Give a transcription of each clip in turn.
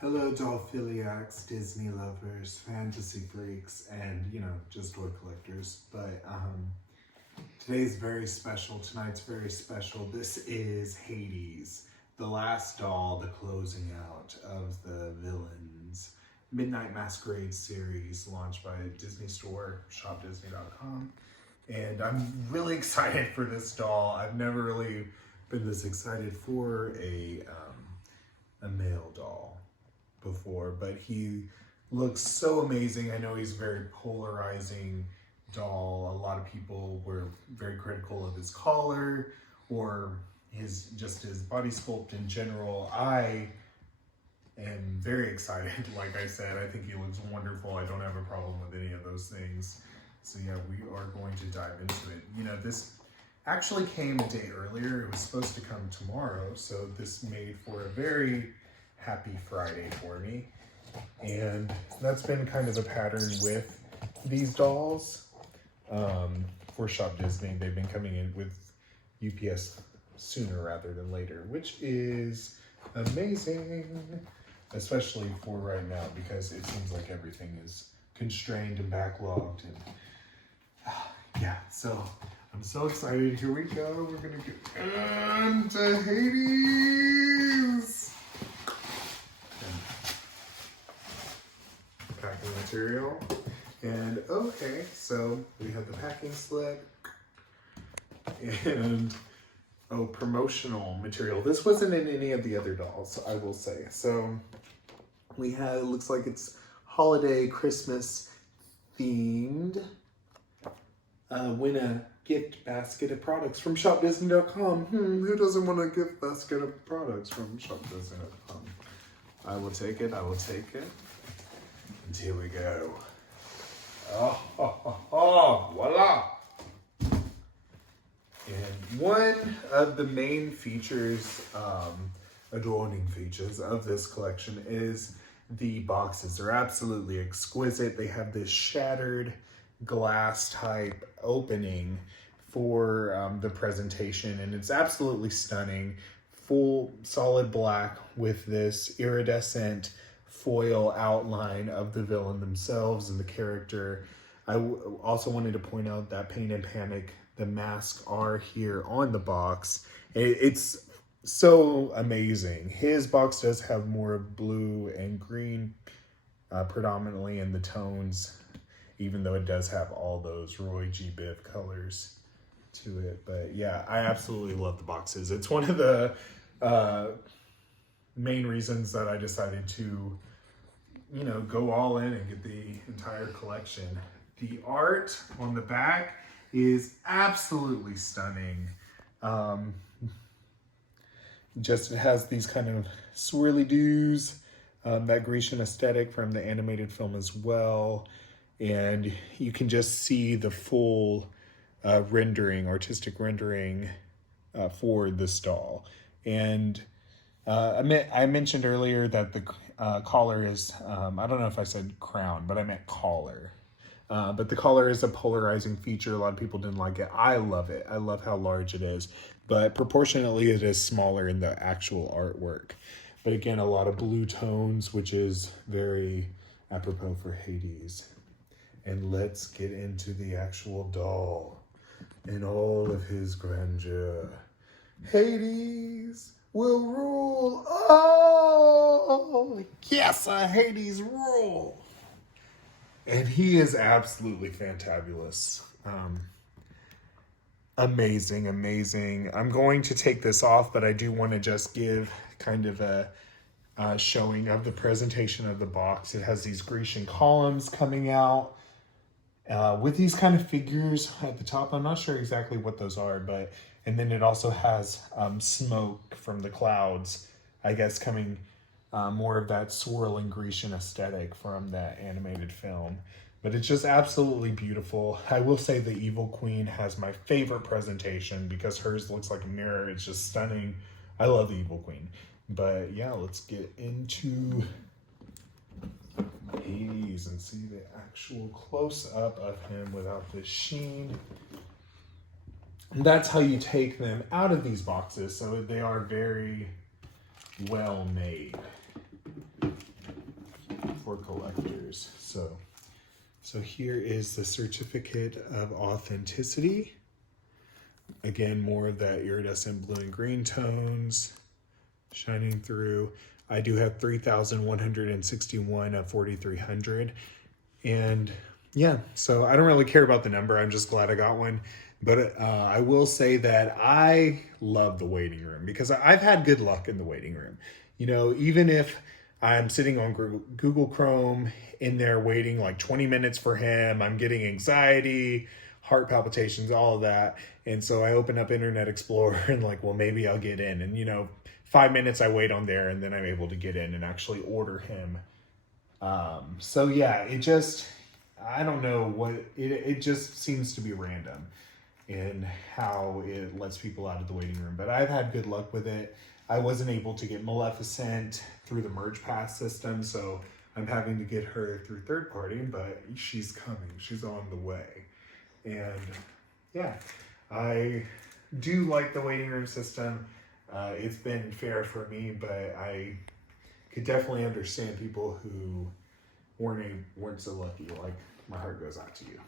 Hello, dollphiliacs, Disney lovers, fantasy freaks, and, just toy collectors. But today's very special. Tonight's very special. This is Hades, the last doll, the closing out of the Villains Midnight Masquerade series launched by Disney Store, shopdisney.com. And I'm really excited for this doll. I've never really been this excited for a male doll before, but he looks so amazing. I know he's a very polarizing doll. A lot of people were very critical of his collar or his body sculpt in general. I am very excited. Like I said, I think he looks wonderful. I don't have a problem with any of those things. So yeah, we are going to dive into it. This actually came a day earlier. It was supposed to come tomorrow, so this made for a very happy Friday for me. And that's been kind of a pattern with these dolls. For Shop Disney, they've been coming in with UPS sooner rather than later, which is amazing, especially for right now, because it seems like everything is constrained and backlogged. And yeah, so I'm so excited. Here we go. We're gonna get into Hades. Packing material. And okay, so we have the packing slip and promotional material. This wasn't in any of the other dolls, I will say. So we have, it looks like it's holiday Christmas themed. Win a gift basket of products from shopdisney.com. Who doesn't want a gift basket of products from shopdisney.com? I will take it. And here we go. Voila! And one of the main features, adorning features of this collection is the boxes. They're absolutely exquisite. They have this shattered glass type opening for the presentation, and it's absolutely stunning. Full solid black with this iridescent foil outline of the villain themselves and the character. I also wanted to point out that Pain and Panic, the masks are here on the box. It's so amazing. His box does have more blue and green predominantly in the tones, even though it does have all those Roy G. Biv colors to it. But yeah, I absolutely love the boxes. It's one of the main reasons that I decided to go all in and get the entire collection. The art on the back is absolutely stunning. It has these kind of swirly-doos, that Grecian aesthetic from the animated film as well. And you can just see the full artistic rendering for this doll. And I mentioned earlier that the collar is, I don't know if I said crown, but I meant collar. But the collar is a polarizing feature. A lot of people didn't like it. I love it. I love how large it is. But proportionately, it is smaller in the actual artwork. But again, a lot of blue tones, which is very apropos for Hades. And let's get into the actual doll in all of his grandeur. Hades will rule. Oh, yes, a Hades rule. And he is absolutely fantabulous. Amazing. I'm going to take this off, but I do want to just give kind of a showing of the presentation of the box. It has these Grecian columns coming out with these kind of figures at the top. I'm not sure exactly what those are, and then it also has smoke from the clouds, I guess, coming more of that swirling Grecian aesthetic from that animated film. But it's just absolutely beautiful. I will say the Evil Queen has my favorite presentation because hers looks like a mirror. It's just stunning. I love the Evil Queen. But yeah, let's get into Hades and see the actual close-up of him without the sheen. And that's how you take them out of these boxes, so they are very well made. colors. So here is the certificate of authenticity. Again, more of that iridescent blue and green tones shining through. I do have 3,161 of 4,300. And yeah, so I don't really care about the number. I'm just glad I got one. But I will say that I love the waiting room because I've had good luck in the waiting room. You know, even if I'm sitting on Google Chrome in there waiting like 20 minutes for him, I'm getting anxiety, heart palpitations, all of that. And so I open up Internet Explorer and like, well, maybe I'll get in. And, you know, 5 minutes I wait on there and then I'm able to get in and actually order him. So yeah, it just, I don't know what, it just seems to be random in how it lets people out of the waiting room. But I've had good luck with it. I wasn't able to get Maleficent through the Merge Pass system, so I'm having to get her through third party, but she's coming. She's on the way. And yeah, I do like the waiting room system. It's been fair for me, but I could definitely understand people who weren't so lucky. Like, my heart goes out to you.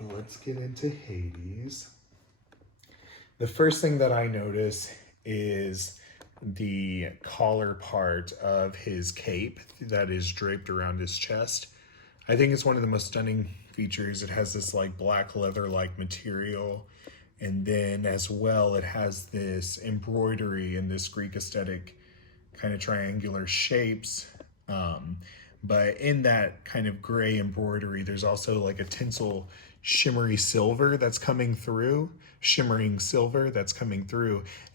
But let's get into Hades. The first thing that I notice is the collar part of his cape that is draped around his chest. I think it's one of the most stunning features. It has this like black leather-like material, and then as well it has this embroidery in this Greek aesthetic kind of triangular shapes. But in that kind of gray embroidery, there's also like a tinsel shimmering silver that's coming through,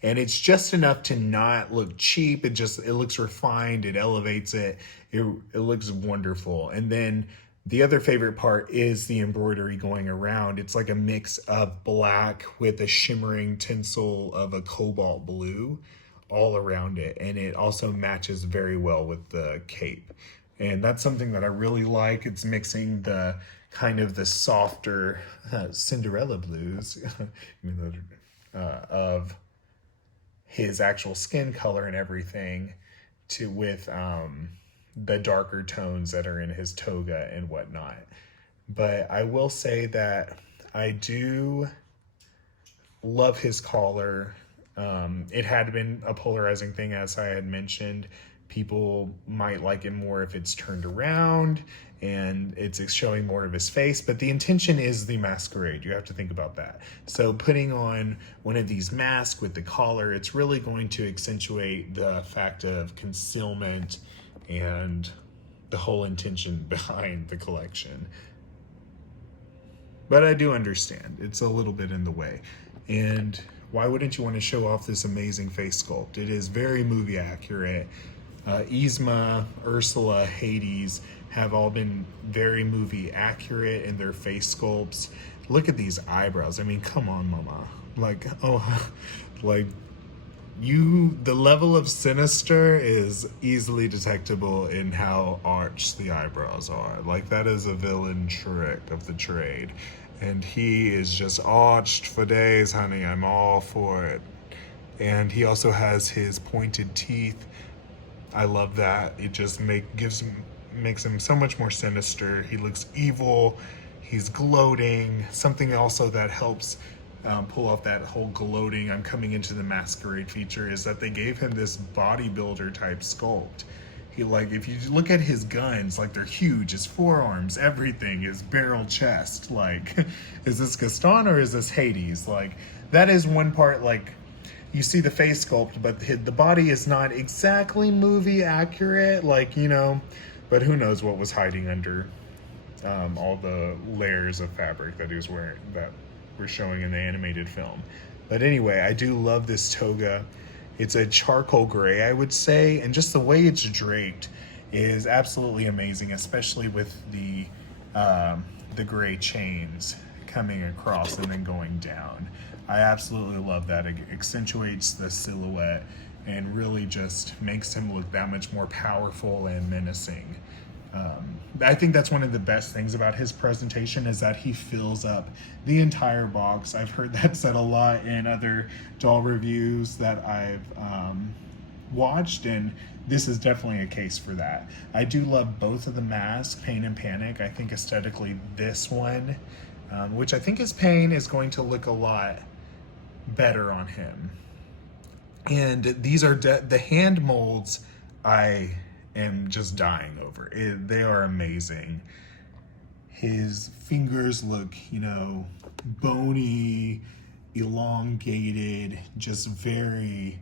and it's just enough to not look cheap. It looks refined, it elevates it, it looks wonderful. And then the other favorite part is the embroidery going around. It's like a mix of black with a shimmering tinsel of a cobalt blue all around it, and it also matches very well with the cape. And that's something that I really like. It's mixing the kind of the softer Cinderella blues of his actual skin color and everything with the darker tones that are in his toga and whatnot. But I will say that I do love his collar. It had been a polarizing thing, as I had mentioned. People might like it more if it's turned around and it's showing more of his face, but the intention is the masquerade. You have to think about that. So putting on one of these masks with the collar, it's really going to accentuate the fact of concealment and the whole intention behind the collection. But I do understand it's a little bit in the way. And why wouldn't you want to show off this amazing face sculpt? It is very movie accurate. Yzma, Ursula, Hades have all been very movie accurate in their face sculpts. Look at these eyebrows. I mean, come on, mama. Like, oh, like the level of sinister is easily detectable in how arched the eyebrows are. Like, that is a villain trick of the trade. And he is just arched for days, honey. I'm all for it. And he also has his pointed teeth. I love that. It just makes him so much more sinister. He looks evil. He's gloating. Something also that helps pull off that whole gloating, I'm coming into the masquerade feature, is that they gave him this bodybuilder type sculpt. If you look at his guns, like, they're huge. His forearms, everything, his barrel chest. Like, is this Gaston or is this Hades? Like, that is one part, like, you see the face sculpt, but the body is not exactly movie accurate, like, you know, but who knows what was hiding under all the layers of fabric that he was wearing, that we're showing in the animated film. But anyway, I do love this toga. It's a charcoal gray, I would say, and just the way it's draped is absolutely amazing, especially with the gray chains coming across and then going down. I absolutely love that. It accentuates the silhouette and really just makes him look that much more powerful and menacing. I think that's one of the best things about his presentation, is that he fills up the entire box. I've heard that said a lot in other doll reviews that I've watched, and this is definitely a case for that. I do love both of the masks, Pain and Panic. I think aesthetically this one, which I think is Pain, is going to look a lot better on him. And these are the hand molds I am just dying over. They are amazing. His fingers look, bony, elongated, just very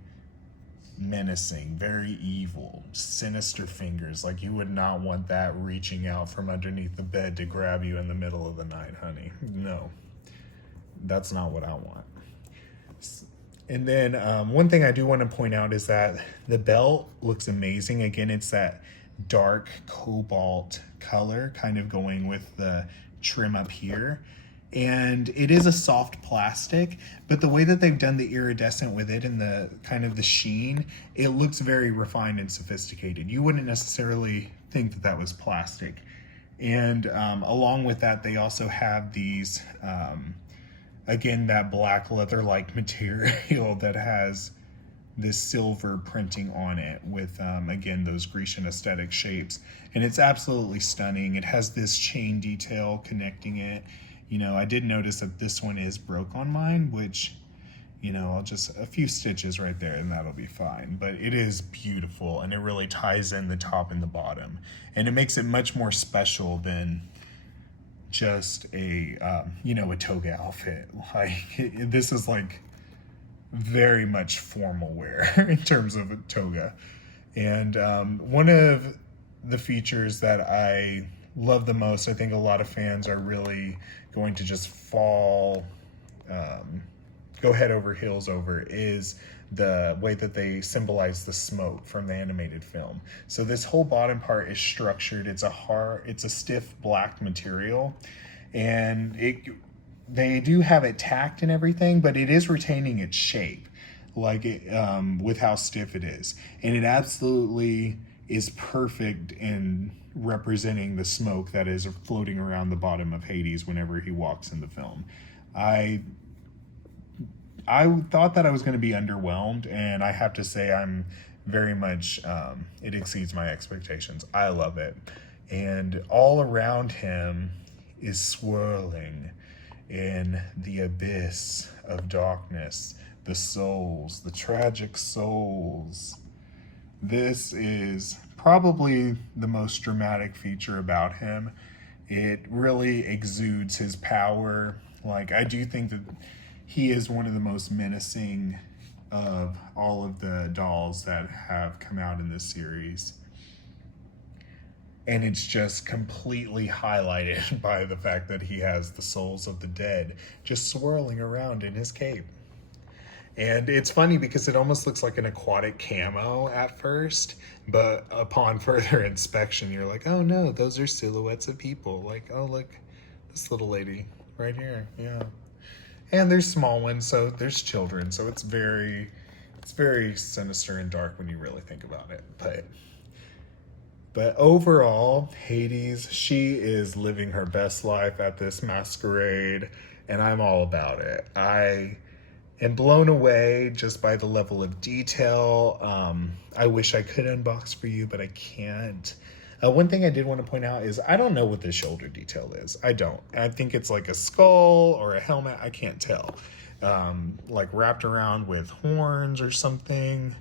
menacing, very evil, sinister fingers. Like you would not want that reaching out from underneath the bed to grab you in the middle of the night, honey. No, that's not what I want. And then one thing I do want to point out is that the belt looks amazing. Again, it's that dark cobalt color kind of going with the trim up here. And it is a soft plastic, but the way that they've done the iridescent with it and the kind of the sheen, it looks very refined and sophisticated. You wouldn't necessarily think that that was plastic. And along with that, they also have these, again, that black leather-like material that has this silver printing on it with, again, those Grecian aesthetic shapes. And it's absolutely stunning. It has this chain detail connecting it. I did notice that this one is broke on mine, which, I'll just a few stitches right there and that'll be fine. But it is beautiful, and it really ties in the top and the bottom. And it makes it much more special than just a toga outfit. Like this is like very much formal wear in terms of a toga. And one of the features that I love the most, I think a lot of fans are really going to just go head over heels over, is the way that they symbolize the smoke from the animated film. So this whole bottom part is structured. It's a stiff black material, and they do have it tacked and everything, but it is retaining its shape, like with how stiff it is. And it absolutely is perfect in representing the smoke that is floating around the bottom of Hades whenever he walks in the film. I thought that I was going to be underwhelmed, and I have to say I'm very much, it exceeds my expectations. I love it. And all around him is swirling in the abyss of darkness, the souls, the tragic souls. This is probably the most dramatic feature about him. It really exudes his power. Like, I do think that he is one of the most menacing of all of the dolls that have come out in this series. And it's just completely highlighted by the fact that he has the souls of the dead just swirling around in his cape. And it's funny because it almost looks like an aquatic camo at first, but upon further inspection, you're like, oh no, those are silhouettes of people. Like, oh, look, this little lady right here. Yeah. And there's small ones, so there's children. So it's very sinister and dark when you really think about it. But overall, Hades, she is living her best life at this masquerade, and I'm all about it. I am blown away just by the level of detail. I wish I could unbox for you, but I can't. One thing I did want to point out is I don't know what the shoulder detail is. I don't. I think it's like a skull or a helmet. I can't tell. Like wrapped around with horns or something.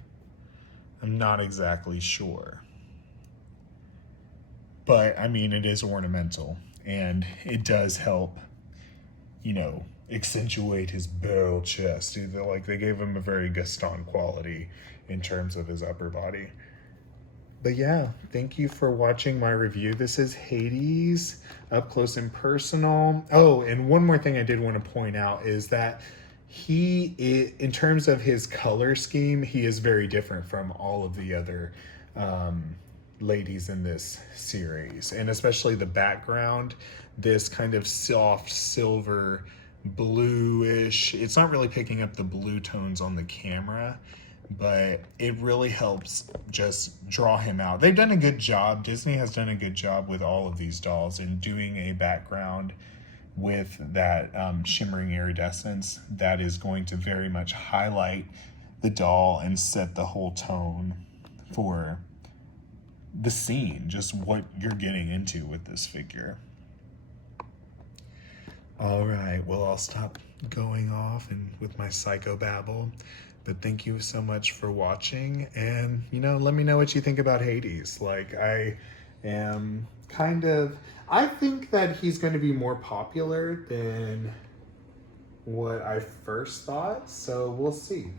I'm not exactly sure. But, I mean, it is ornamental, and it does help, accentuate his barrel chest. Like, they gave him a very Gaston quality in terms of his upper body. But yeah, thank you for watching my review. This is Hades, up close and personal. Oh, and one more thing I did want to point out is that in terms of his color scheme, he is very different from all of the other ladies in this series, and especially the background, this kind of soft silver bluish. It's not really picking up the blue tones on the camera, but it really helps just draw him out. They've done a good job. Disney has done a good job with all of these dolls in doing a background with that shimmering iridescence that is going to very much highlight the doll and set the whole tone for the scene, just what you're getting into with this figure. All right, well, I'll stop going off and with my psychobabble, but thank you so much for watching. And, you know, let me know what you think about Hades. Like, I am I think that he's going to be more popular than what I first thought, so we'll see.